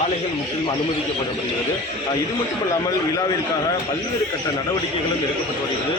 காளைகள் முற்றிலும் அனுமதிக்கப்படப்படுகிறது இது இது மட்டுமல்லாமல் விழாவிற்காக பல்வேறு கட்ட நடவடிக்கைகளும் எடுக்கப்பட்டு வருகிறது.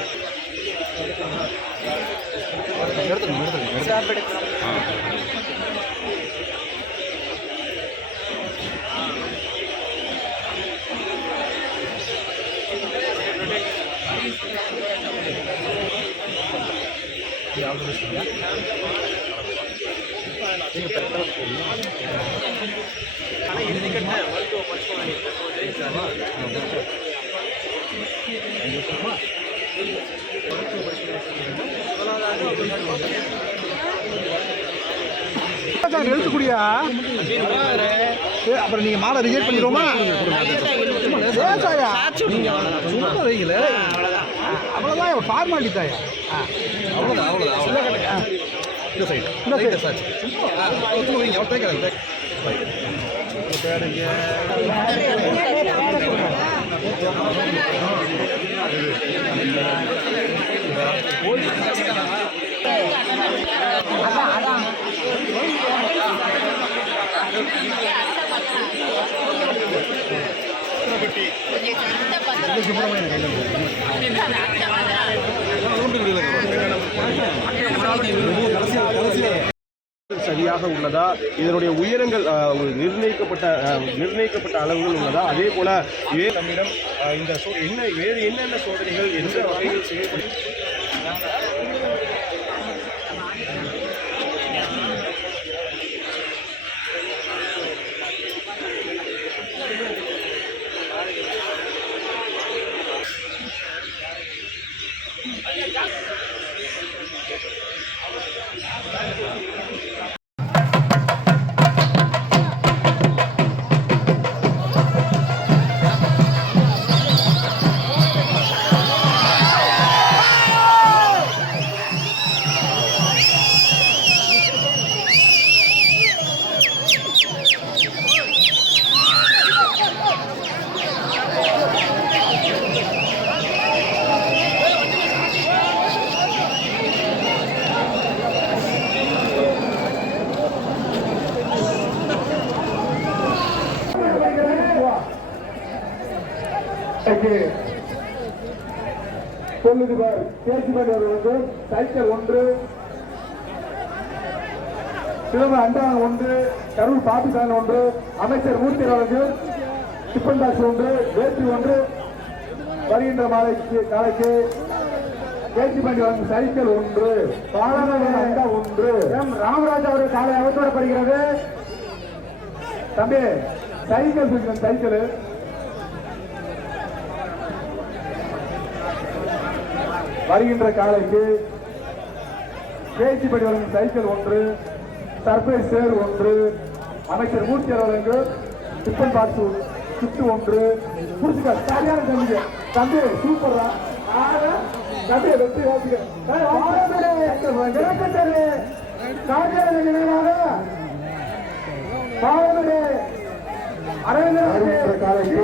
எழுத்துக்கூடியா அப்புறம் நீங்க மாலை ரிஜெக்ட் பண்ணிடுவோமா? அவ்வளோதான் ஃபார்மாலிட்டி தாயா? அவ்வளோதான் அவ்வளோதான் இந்த சைடு இந்த சைடு சார் சும்மா வைங்க அவள் தேக்கிறேன் சரியாக உள்ளதா? இதனுடைய உயரங்கள் நிர்ணயிக்கப்பட்ட நிர்ணயிக்கப்பட்ட அளவுகள் உள்ளதா? அதே போல இதே நம்மிடம் இந்த சோ என்ன வேறு என்னென்ன சோதனைகள் எந்த வகையில் செய்யப்படும் சொல்லுது பார். அவர்களுக்கு சைக்கிள் ஒன்று சிதம்பரம் அண்டவான் ஒன்று கரூர் பாபிசான் ஒன்று அமைச்சர் மூர்த்தி அவர்களுக்கு டிப்பன் பாக்ஸ் ஒன்று வேட்டி ஒன்று. வருகின்ற மாலைக்கு நாளைக்கு கேஜிமெண்ட் வழங்கும் சைக்கிள் ஒன்று அண்டா ஒன்று. எம் ராமராஜ் அவர்கள் காலை அவசரப்படுகிறது தம்பி சைக்கிள் சைக்கிள் வருகின்ற காலைக்கு பேச்சுப்படி வழங்கும் சைக்கிள் ஒன்று சர்ப்ரைஸ் சேர் ஒன்று அமைச்சர் மூர்த்தி அவர்களுக்கு டிஃபன் பாக்ஸ் கிட்டு ஒன்று. புடிச்சுக்க சரியான தம்பி தம்பி சூப்பரா தம்பி வெற்றி அரவிந்தர் காலைக்கு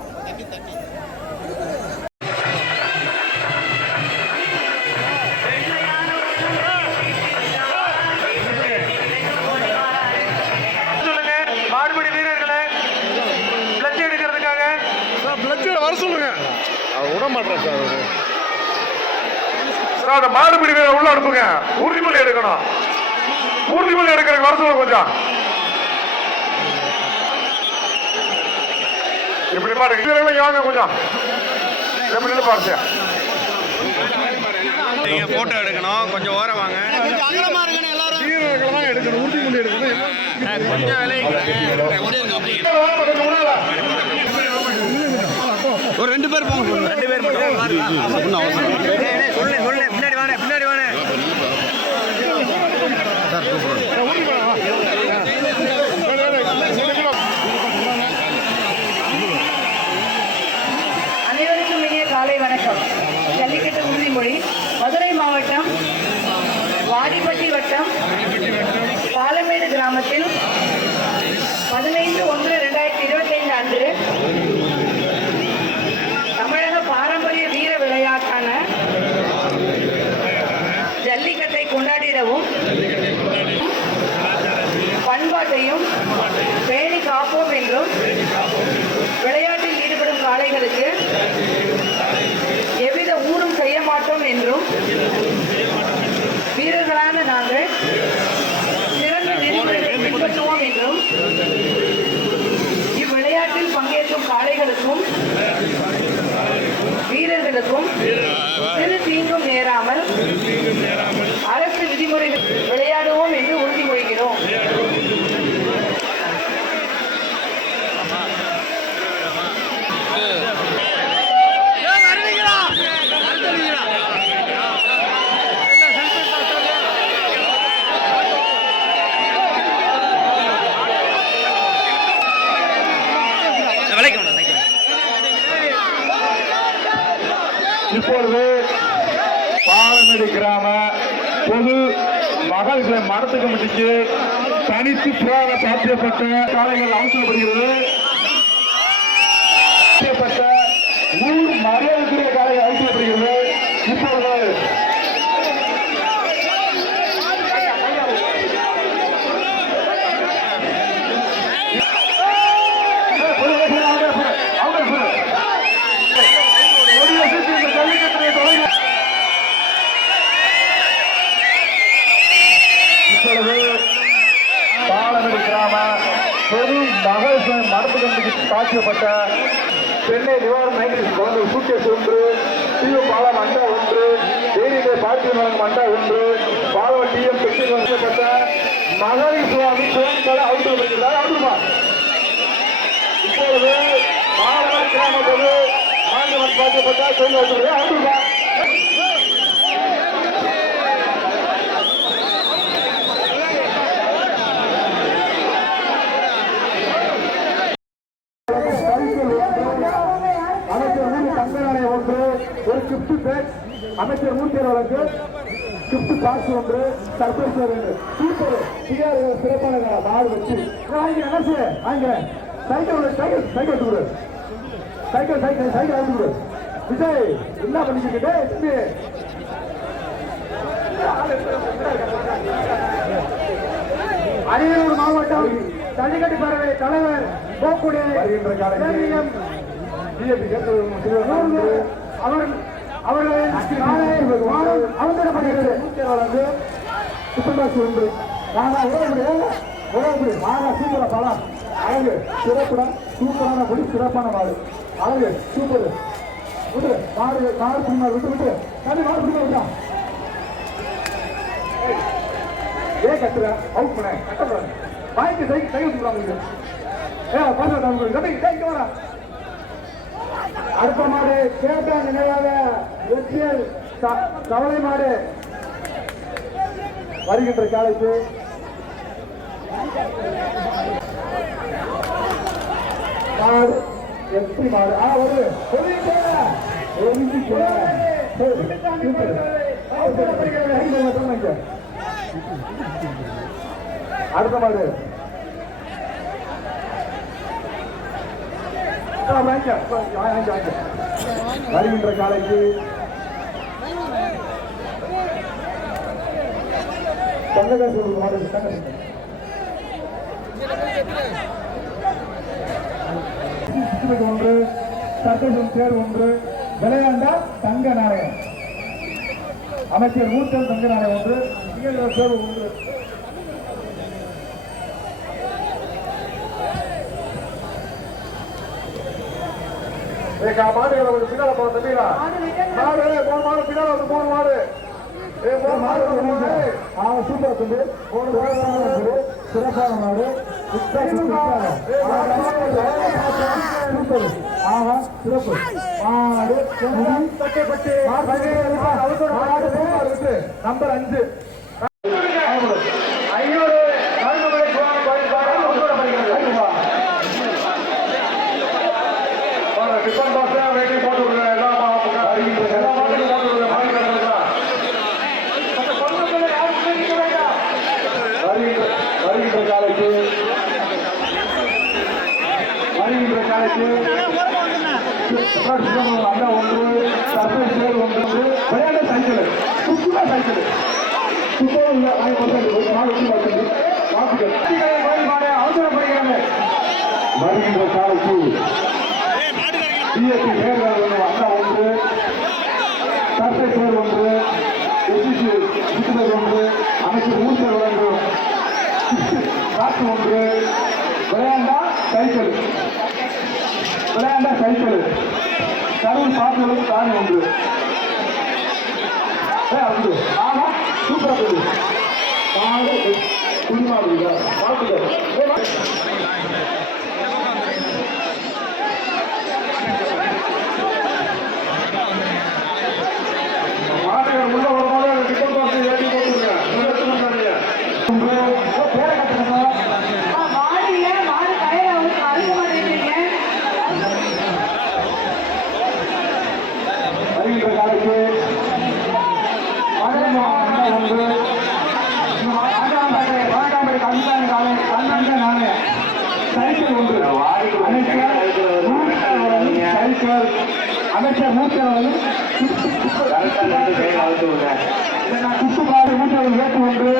அந்த மாடுபிடி வீரர் உள்ள அனுப்புங்க. உறுதிமொழி எடுக்கணும். உறுதிமொழி எடுக்கிறதுக்கு வர சொல்லுங்க கொஞ்சம். இப்படி பாருங்க. வீரர்கள் வாங்க கொஞ்சம். எப்படி பாருங்க. நீங்க போட்டோ எடுக்கணும். கொஞ்சம் ஓரம் வாங்க. வீரர்களை தான் எடுக்கணும். உறுதிமொழி எடுக்கணும். ஒரு ரெண்டு பேர் போங்க ரெண்டு பேர் மட்டும். சொல்லு சொல்லு பின்னாடி வாங்க பின்னாடி வாங்க அனைவருக்கும் இனிய காலை வணக்கம் ஜல்லிக்கட்டு உறுதிமொழி மதுரை மாவட்டம் வாடிப்பட்டி வட்டம் பாலமேடு கிராமத்தில் பதினைந்து ஒன்று ரெண்டாயிரத்தி இருபத்தி ஐந்து அன்று மரத்து தனித்து புராண சாத்தியப்பட்ட காலைகள் அவசரப்படுகிறது சாத்தியப்பட்ட ஊர் மரியாதைக்குரிய காலைகள் அவசரப்படுகிறது இப்பொழுது இப்பொழுது பாலமேடு கிராம பொது மகள் மரபு கண்டிக்கு தாக்கப்பட்ட சென்னை நிவாரண நைன்டிஸ் குழந்தை சூக்கேஸ் ஒன்று டிஎம் பாலம் மண்டா ஒன்று தேனியிலே பார்ட்டி வழங்கும் மண்டா ஒன்று பாலம் டிஎம் பெட்டி வழங்கப்பட்ட மகளிர் சுவாமி கோயில்களை அவுட்டு வருகிறார் அவுட்டுமா இப்பொழுது மாணவர் கிராம பொது மாநிலம் தாக்கப்பட்ட கோயில் அவுட்டு அவுட்டுமா அமைச்சர் ஊர் தங்கநாணய ஒன்று ஒரு கிஃப்ட் பேக் அமைச்சர் மூர்த்தியர் வழக்கு கிஃப்ட் பாக்ஸ் ஒன்று சர்ப்ரைஸ் ஒன்று சூப்பர் சிகார் சிறப்பான மாடு வச்சு. வாங்கி அரசு வாங்க. சைக்கிள் சைக்கிள் சைக்கிள் எடுத்துக்கிடு சைக்கிள் சைக்கிள் சைக்கிள் எடுத்துக்கிடு விஜய் என்ன பண்ணிக்கிட்டு தம்பி அரியலூர் மாவட்டம் தள்ளிக்கட்டு பறவை தலைவர் போக்குடி சேவியம் அவர் அவர்களின் அவசரப்படுகிறது சுத்தமாசி ஒன்று உறவுடைய உறவுடைய மாதா சூப்பரா பழம் அழகு சிறப்புடன் சூப்பரான முடி சிறப்பான மாடு. அழகு சூப்பர். விட்டு மாடு மாடு பிடிமா விட்டு விட்டு தண்ணி மாடு பிடிமா விட்டா கத்துற அவுட் பண்ண. கட்டப்படாது பாய்க்கு சைக்கிள் சைக்கிள் சொல்றாங்க ஏ பாத்து தம்பி வரா அடுத்த மாடு கேட்ட நினைவாக வெற்றியல் கவலை மாடு. வருகின்ற காலைக்கு. மாடு எப்படி மாடு. ஆ ஒரு அடுத்த மாடு. ஒதுங்கி போங்க. சரி, சூப்பர். அவசரப்படுகிறது. ஹை பண்ண சொன்னாங்க. அடுத்த மாடு ஆ, வாங்கிக்க. வா- வாங்கிக்க, வாங்கிக்க. வருகின்ற காலைக்கு தங்ககாசு ஒரு ஒன்று சட்டசம் தேர் ஒன்று. விளையாண்டா தங்க நாணயம் அமைச்சர் ஊட்டல் தங்க நாணயம் ஒன்று ஒன்று. ஏக்கா மாடு கொஞ்சம் பின்னால போன தம்பிங்களா மாடு மூணு மாடு பின்னால வந்து மூணு மாடு ஏ மூணு மாடு ஆ சூப்பர் தம்பி மூணு மாடு சிறப்பான மாடு சூப்பர் ஆஹா சிறப்பு மாடு தட்டைப்பட்டு மாடு நம்பர் அஞ்சு ஐநூறு நான்கு டிஃபன் பாக்ஸ் வேட்டி போட்டு விடுங்க எல்லா மா- எல்லா மாட்டுக்கும் போட்டு விடுங்க மாடு கட்டுறதுலாம். வருகின்ற வருகின்ற காலைக்கு வருகின்ற காலைக்கு அண்ணா ஒன்று சர்பேஸ் பேர் ஒன்று விளையாட சைக்கிள் சுற்றுலா சைக்கிள் சுத்தம் இல்லை வாங்கி கொடுத்தாங்க மாடு வச்சு பார்த்துட்டு வாசிக்க வருகின்ற காலைக்கு பிஎஸ்சி நேர்கள் அண்ணா ஒன்று சர்ச்சை பேர் ஒன்று எஸ்பிசி விருதுநகர் ஒன்று அமைச்சர் மூச்சர் வழங்கும் காற்று ஒன்று விளையாண்டா சைக்கிள் விளையாண்டா சைக்கிள் கரூர் பாட்டுகளுக்கு தானே ஒன்று ஏ அப்து ஆமா சூப்பரா போகுது நாலு குடிமாடுங்க வாழ்த்துக்கள் ஏ, வா. மாட்டுக்கார் உள்ள வரும்போது டிக்கெட் பாக்ஸ் ஏற்றி போட்டுருங்க உள்ள எடுத்துட்டு வந்தாங்க. ஏ, பேரை கட்டுங்க மாடியில மாடு கடையில வந்து அறுக்க மாட்டேங்கிறீங்க வருகின்ற காலைக்கு மதுரை மாவட்டம் ஒன்று வாண்டாம்பேட்டை கண்காணி காலை கண்ணாண்ட நானே சைக்கிள் ஒன்று அமைச்சர் மூர்த்தி சைக்கிள் அமைச்சர் மூர்த்தி அவர்கள் குத்துப்பாடு மூர்த்தி அவர்கள்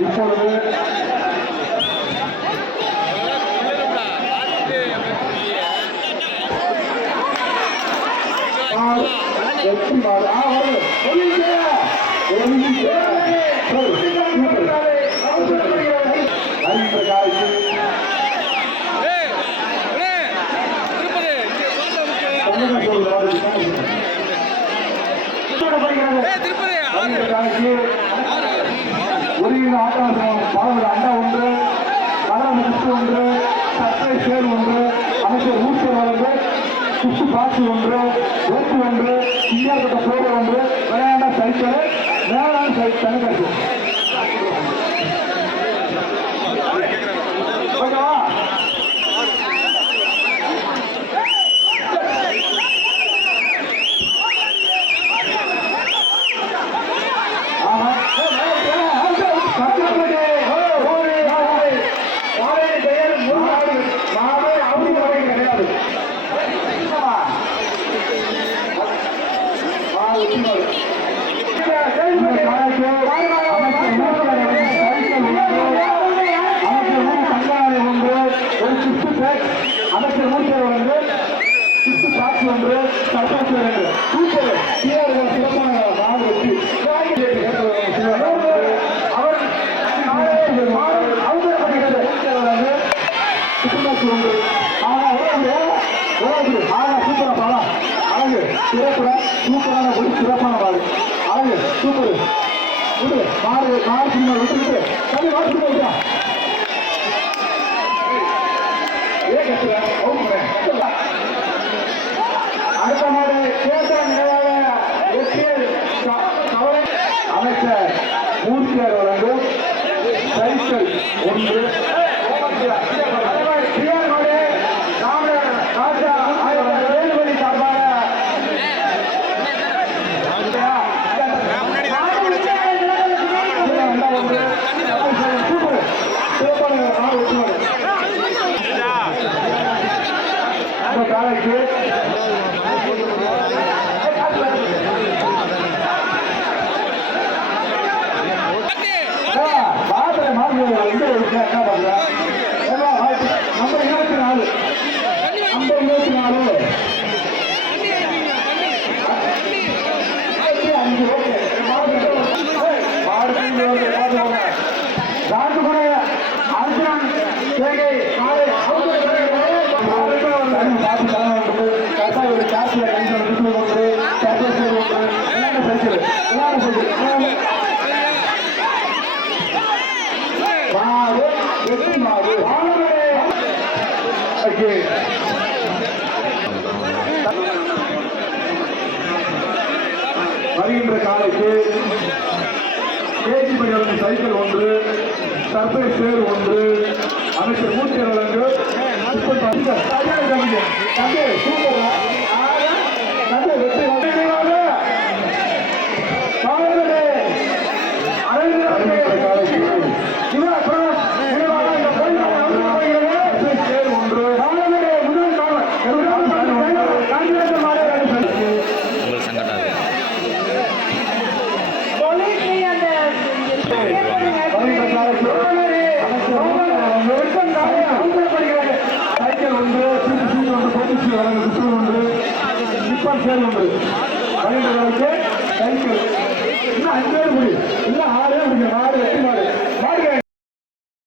இப்பொழுது வெற்றி மாடு ஆ வருது ஒருங்கிற ஆட்டாசனம் பாலவர் அண்டா ஒன்று கலர் முத்து ஒன்று சட்டை சேர் ஒன்று அமைச்சர் ஊச்சர் ஒன்று குத்து பாசி ஒன்று வேட்டு ஒன்று இந்தியாப்பட்ட போர் ஒன்று விளையாண்ட சைக்கிள் வேளாண் சைக்கிள் கணக்கு ஓகேவா ஆமா அமைச்சர் மூச்சர் வந்து சித்து காட்சி ஒன்று சட்டாட்சி ஒன்று சூப்பர் சீரர்கள் சிறப்பான நாடு வெற்றி அவர் அவசரப்படுகிறது சித்துக்காட்சி ஒன்று ஆனா ஓடு ஆனா சூப்பரா பாடா அழகு சிறப்புல சூப்பரான ஒரு சிறப்பான பாடு. அழகு சூப்பர். விடு மாடு மாடு சினிமா விட்டு விட்டு தள்ளி மாடு சினிமா விட்டா ஏன் கத்துற? அவுட் அடுத்த மாடு தேர்தல் நிறைவாக வெற்றியில் அமைச்சர் மூர்த்தியார் வழங்கும். சைக்கிள் ஒன்று பிஆர் மாடு ராமர் ராஜா ஆயிரத்தி வேலுமணி சார்பாக சூப்பர் சிறப்பான நாடு ஒற்றுமை அந்த காலைக்கு பாத்திர மார்க்கு எங்க இருக்கு என்ன பண்ற நம்பர் இருபத்தி நாலு நம்பர் இருபத்தி நாலு அஞ்சு ஓகே ராஜகுடைய அர்ஜுனன் சேகை காலை கரெக்டாக ஒரு காசில் கணிசம் விட்டு ஒன்று கரெக்டாக செய்து ஒன்று எல்லாமே பேசுது எல்லாமே பேசுது மாடு வெற்றி மாடு ஓகே வருகின்ற காலைக்கு கேஜி பணியாளர் சைக்கிள் ஒன்று சர்பேஸ் சேர் ஒன்று அமைச்சர் மூச்சு வழங்கு சூப்பர் தம்பி தம்பி சூப்பர்